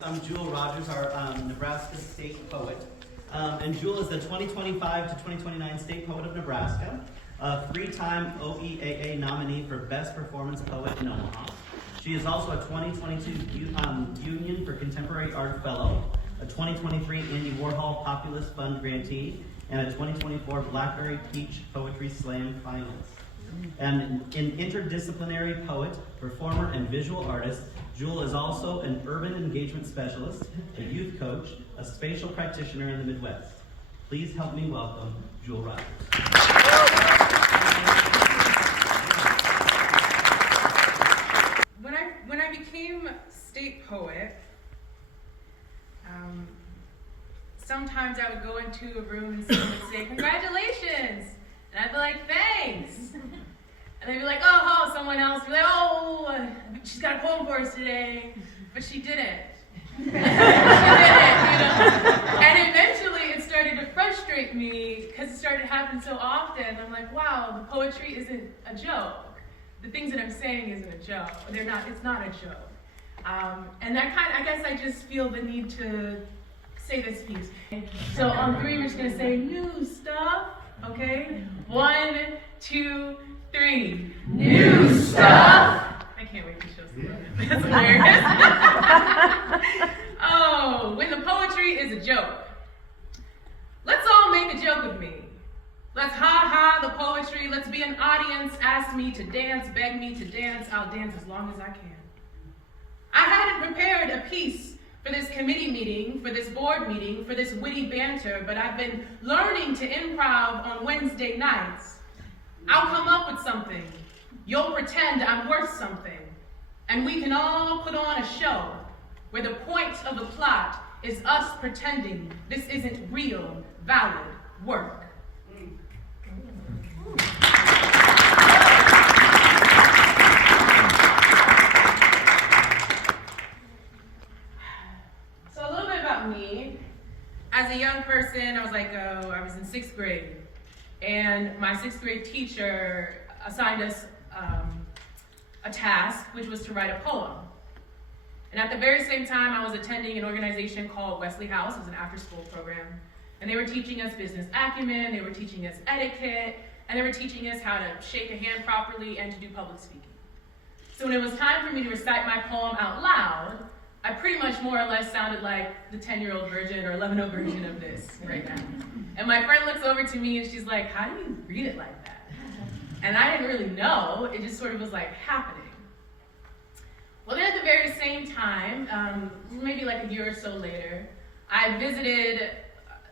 I'm Jewel Rogers, our Nebraska state poet. And Jewel is the 2025 to 2029 State Poet of Nebraska, a three-time OEAA nominee for Best Performance Poet in Omaha. She is also a 2022 Union for Contemporary Art Fellow, a 2023 Andy Warhol Populist Fund grantee, and a 2024 Blackberry Peach Poetry Slam finalist. And an interdisciplinary poet, performer, and visual artist, Jewel is also an urban engagement specialist, a youth coach, a spatial practitioner in the Midwest. Please help me welcome Jewel Rogers. When I became state poet, sometimes I would go into a room and someone would say, "Congratulations!" And I'd be like, "Thanks." And they'd be like, "Oh," someone else would be like, "Oh, she's got a poem for us today," but she didn't. And eventually it started to frustrate me because it started to happen so often. I'm like, wow, the poetry isn't a joke. The things that I'm saying isn't a joke. It's not a joke. And I guess I just feel the need to say this piece. So on three, we're just gonna say new stuff, okay? 1, 2, 3. New stuff. I can't wait to show someone. That's hilarious. Oh, when the poetry is a joke. Let's all make a joke of me. Let's ha the poetry. Let's be an audience. Ask me to dance, beg me to dance. I'll dance as long as I can. I hadn't prepared a piece for this committee meeting, for this board meeting, for this witty banter, but I've been learning to improv on Wednesday nights. I'll come up with something. You'll pretend I'm worth something. And we can all put on a show where the point of the plot is us pretending this isn't real, valid work. So a little bit about me. As a young person, I was in 6th grade. And my 6th grade teacher assigned us a task, which was to write a poem. And at the very same time, I was attending an organization called Wesley House. It was an after-school program. And they were teaching us business acumen, they were teaching us etiquette, and they were teaching us how to shake a hand properly and to do public speaking. So when it was time for me to recite my poem out loud, I pretty much more or less sounded like the 10-year-old version or 11-year-old version of this right now. And my friend looks over to me and she's like, "How do you read it like that?" And I didn't really know. It just sort of was like happening. Well, then at the very same time, maybe like a year or so later, I visited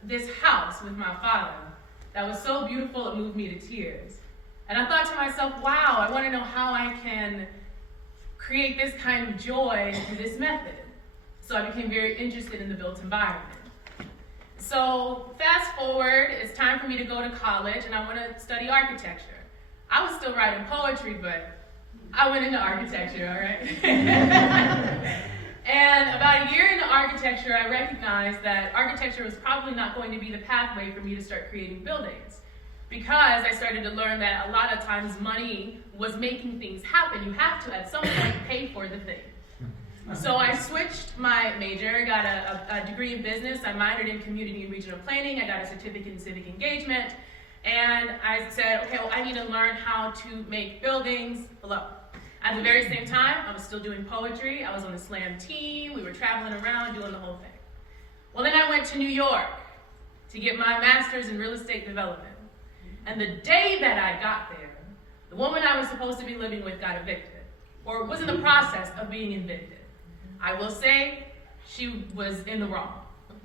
this house with my father that was so beautiful it moved me to tears. And I thought to myself, wow, I want to know how I can create this kind of joy through this method. So I became very interested in the built environment. So fast forward, it's time for me to go to college and I want to study architecture. I was still writing poetry, but I went into architecture, all right? And about a year into architecture, I recognized that architecture was probably not going to be the pathway for me to start creating buildings. Because I started to learn that a lot of times money was making things happen. You have to, at some point, pay for the thing. So I switched my major, got a degree in business. I minored in community and regional planning. I got a certificate in civic engagement. And I said, okay, well, I need to learn how to make buildings. At the very same time, I was still doing poetry. I was on the slam team. We were traveling around doing the whole thing. Well, then I went to New York to get my master's in real estate development. And the day that I got there, the woman I was supposed to be living with got evicted, or was in the process of being evicted. I will say she was in the wrong.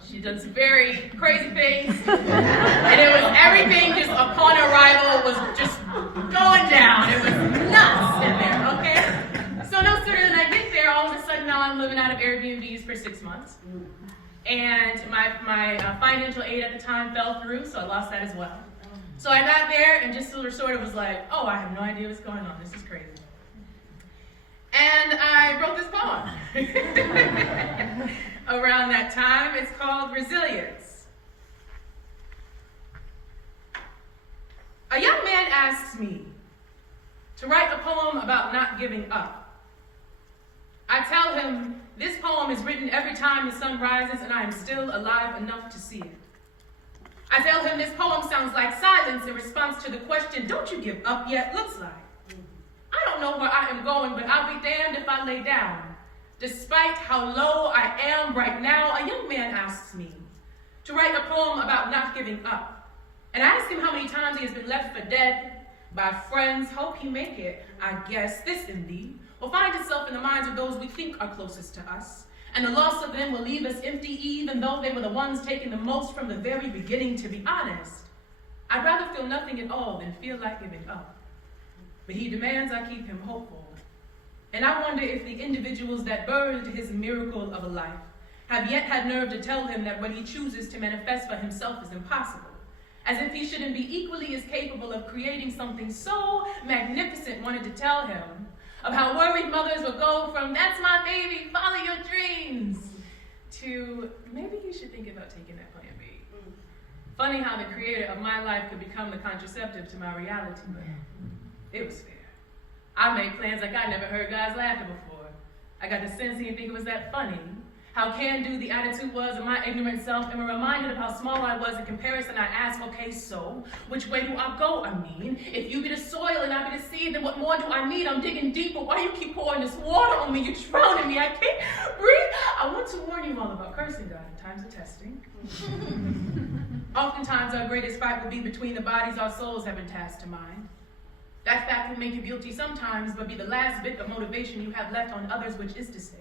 She done some very crazy things, and it was everything just upon arrival was just going down. It was nuts in there, okay? So no sooner than I get there, all of a sudden now I'm living out of Airbnbs for 6 months. And my financial aid at the time fell through, so I lost that as well. So I got there and just sort of was like, oh, I have no idea what's going on. This is crazy. And I wrote this poem around that time. It's called Resilience. A young man asks me to write a poem about not giving up. I tell him This poem is written every time the sun rises and I am still alive enough to see it. I tell him this poem sounds like silence in response to the question, don't you give up yet, looks like. I don't know where I am going, but I'll be damned if I lay down. Despite how low I am right now, a young man asks me to write a poem about not giving up. And I ask him how many times he has been left for dead by friends. Hope he make it. I guess this indeed will find itself in the minds of those we think are closest to us. And the loss of them will leave us empty, even though they were the ones taking the most from the very beginning. To be honest, I'd rather feel nothing at all than feel like giving up. But he demands I keep him hopeful. And I wonder if the individuals that birthed his miracle of a life have yet had nerve to tell him that what he chooses to manifest for himself is impossible. As if he shouldn't be equally as capable of creating something so magnificent, wanted to tell him of how worried mothers would go from, that's my baby, follow your dreams, to maybe you should think about taking that plan B. Funny how the creator of my life could become the contraceptive to my reality, but it was fair. I made plans like I never heard guys laughter before. I got the sense he didn't think it was that funny. How can-do the attitude was of my ignorant self, and were reminded of how small I was in comparison. I asked, okay, so which way do I go? I mean, if you be the soil and I be the seed, then what more do I need? I'm digging deeper. Why you keep pouring this water on me? You're drowning me. I can't breathe. I want to warn you all about cursing God in times of testing. Oftentimes, our greatest fight will be between the bodies our souls have been tasked to mind. That fact will make you guilty sometimes, but be the last bit of motivation you have left on others, which is to say,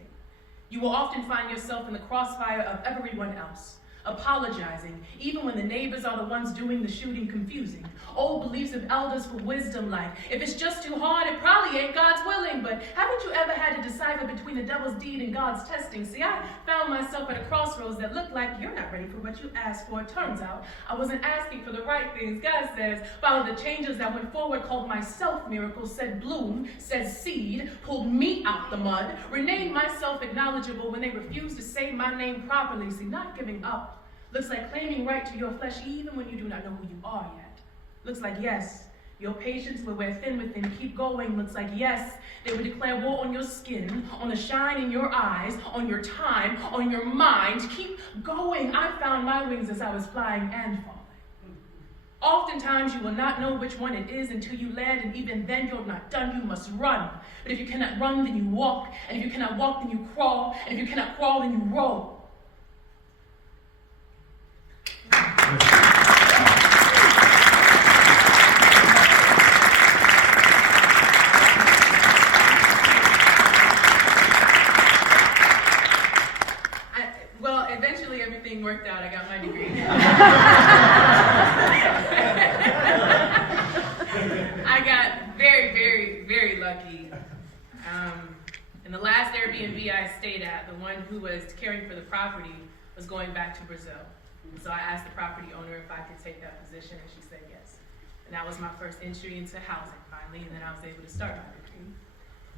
you will often find yourself in the crossfire of everyone else, apologizing, even when the neighbors are the ones doing the shooting, confusing. Old beliefs of elders for wisdom like, if it's just too hard, it probably ain't God's willing. But haven't you ever had to decipher between the devil's deed and God's testing? See, I found myself at a crossroads that looked like you're not ready for what you asked for. It turns out I wasn't asking for the right things. God says, follow the changes that went forward, called myself miracles, said bloom, said seed, pulled me out the mud, renamed myself acknowledgeable when they refused to say my name properly. See, not giving up looks like claiming right to your flesh even when you do not know who you are yet. Looks like, yes, your patience will wear thin within. Keep going. Looks like, yes, they will declare war on your skin, on the shine in your eyes, on your time, on your mind. Keep going. I found my wings as I was flying and falling. Oftentimes, you will not know which one it is until you land, and even then, you're not done. You must run. But if you cannot run, then you walk. And if you cannot walk, then you crawl. And if you cannot crawl, then you roll. Well, eventually everything worked out. I got my degree. I got very, very, very lucky. In the last Airbnb I stayed at, the one who was caring for the property was going back to Brazil. So I asked the property owner if I could take that position, and she said yes. And that was my first entry into housing, finally, and then I was able to start my degree.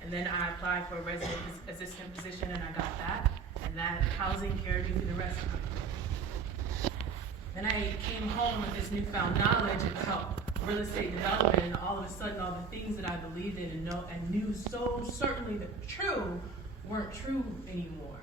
And then I applied for a resident assistant position, and I got that. And that housing carried me through the rest of my life. Then I came home with this newfound knowledge about real estate development, and all of a sudden, all the things that I believed in and knew so certainly that were true weren't true anymore.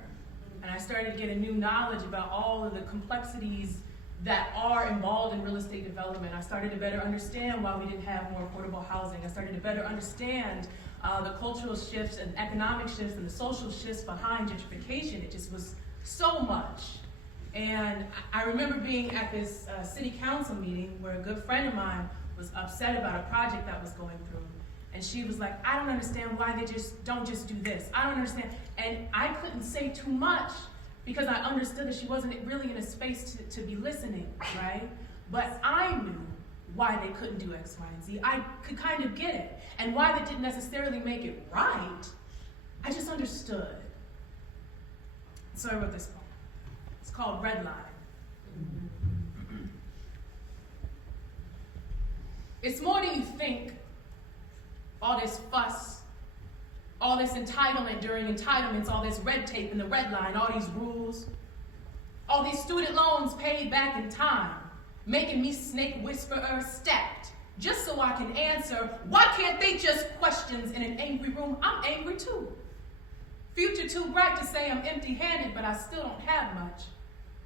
And I started to get a new knowledge about all of the complexities that are involved in real estate development. I started to better understand why we didn't have more affordable housing. I started to better understand the cultural shifts and economic shifts and the social shifts behind gentrification. It just was so much. And I remember being at this city council meeting where a good friend of mine was upset about a project that was going through. And she was like, I don't understand why they don't just do this. I don't understand. And I couldn't say too much because I understood that she wasn't really in a space to be listening, right? But I knew why they couldn't do X, Y, and Z. I could kind of get it. And why they didn't necessarily make it right, I just understood. So I wrote this poem. It's called Redline. It's more than you think. All this fuss, all this entitlement during entitlements, all this red tape in the red line, all these rules, all these student loans paid back in time, making me snake whisperer stacked, just so I can answer, why can't they just questions in an angry room? I'm angry too. Future too bright to say I'm empty-handed, but I still don't have much.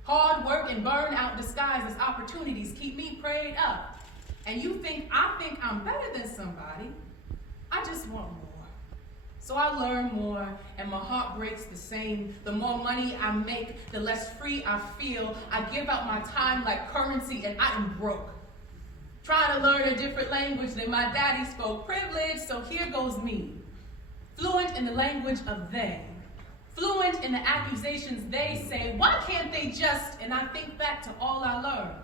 Hard work and burnout disguised as opportunities keep me prayed up. And you think I think I'm better than somebody. I just want more. So I learn more, and my heart breaks the same. The more money I make, the less free I feel. I give out my time like currency, and I am broke. Trying to learn a different language than my daddy spoke. Privilege, so here goes me. Fluent in the language of they. Fluent in the accusations they say. Why can't they just? And I think back to all I learned.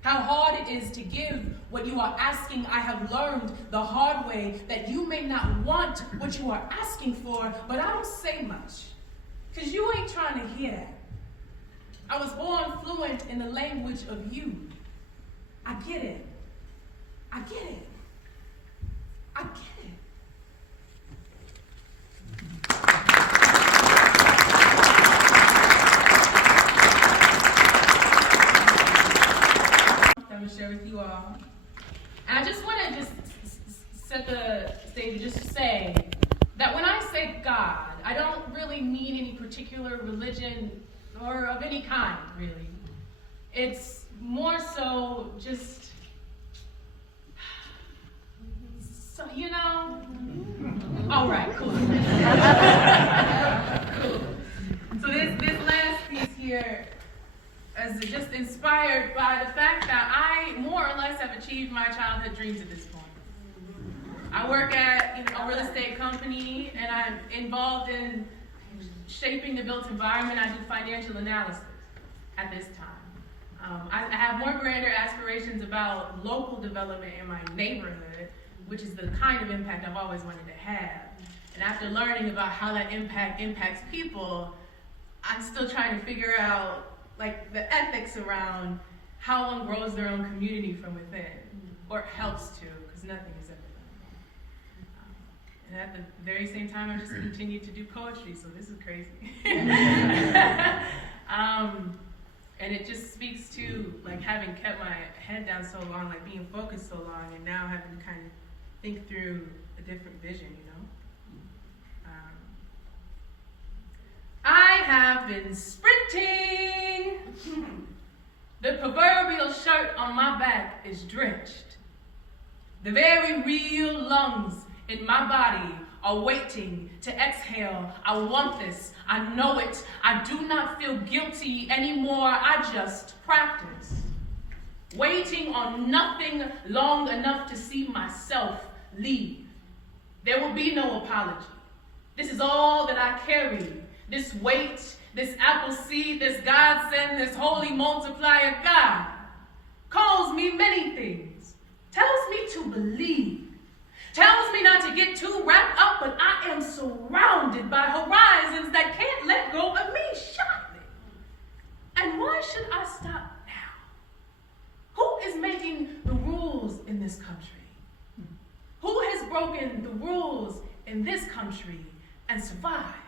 How hard it is to give what you are asking. I have learned the hard way that you may not want what you are asking for, but I don't say much, because you ain't trying to hear that. I was born fluent in the language of you. I get it. I get it. I get it. I'm going to share with you all. And I just want to just set the stage, just say that when I say God, I don't really mean any particular religion or of any kind, really. It's more so just, so, you know? All right, cool. Cool. So this last piece here is just inspired by the fact that I more or less have achieved my childhood dreams at this point. I work at a real estate company, and I'm involved in shaping the built environment. I do financial analysis at this time. I have more grander aspirations about local development in my neighborhood, which is the kind of impact I've always wanted to have. And after learning about how that impact impacts people, I'm still trying to figure out like the ethics around how one grows their own community from within, or helps to, because nothing is ever done. And at the very same time, I just continued to do poetry, so this is crazy. And it just speaks to like having kept my head down so long, like being focused so long, and now having to kind of think through a different vision, you know? I have been sprinting. The proverbial shirt on my back is drenched. The very real lungs in my body are waiting to exhale. I want this. I know it. I do not feel guilty anymore. I just practice. Waiting on nothing long enough to see myself leave. There will be no apology. This is all that I carry. This weight, this apple seed, this godsend, this holy multiplier God calls me many things, tells me to believe, tells me not to get too wrapped up, but I am surrounded by horizons that can't let go of me. Shock me. And why should I stop now? Who is making the rules in this country? Who has broken the rules in this country and survived?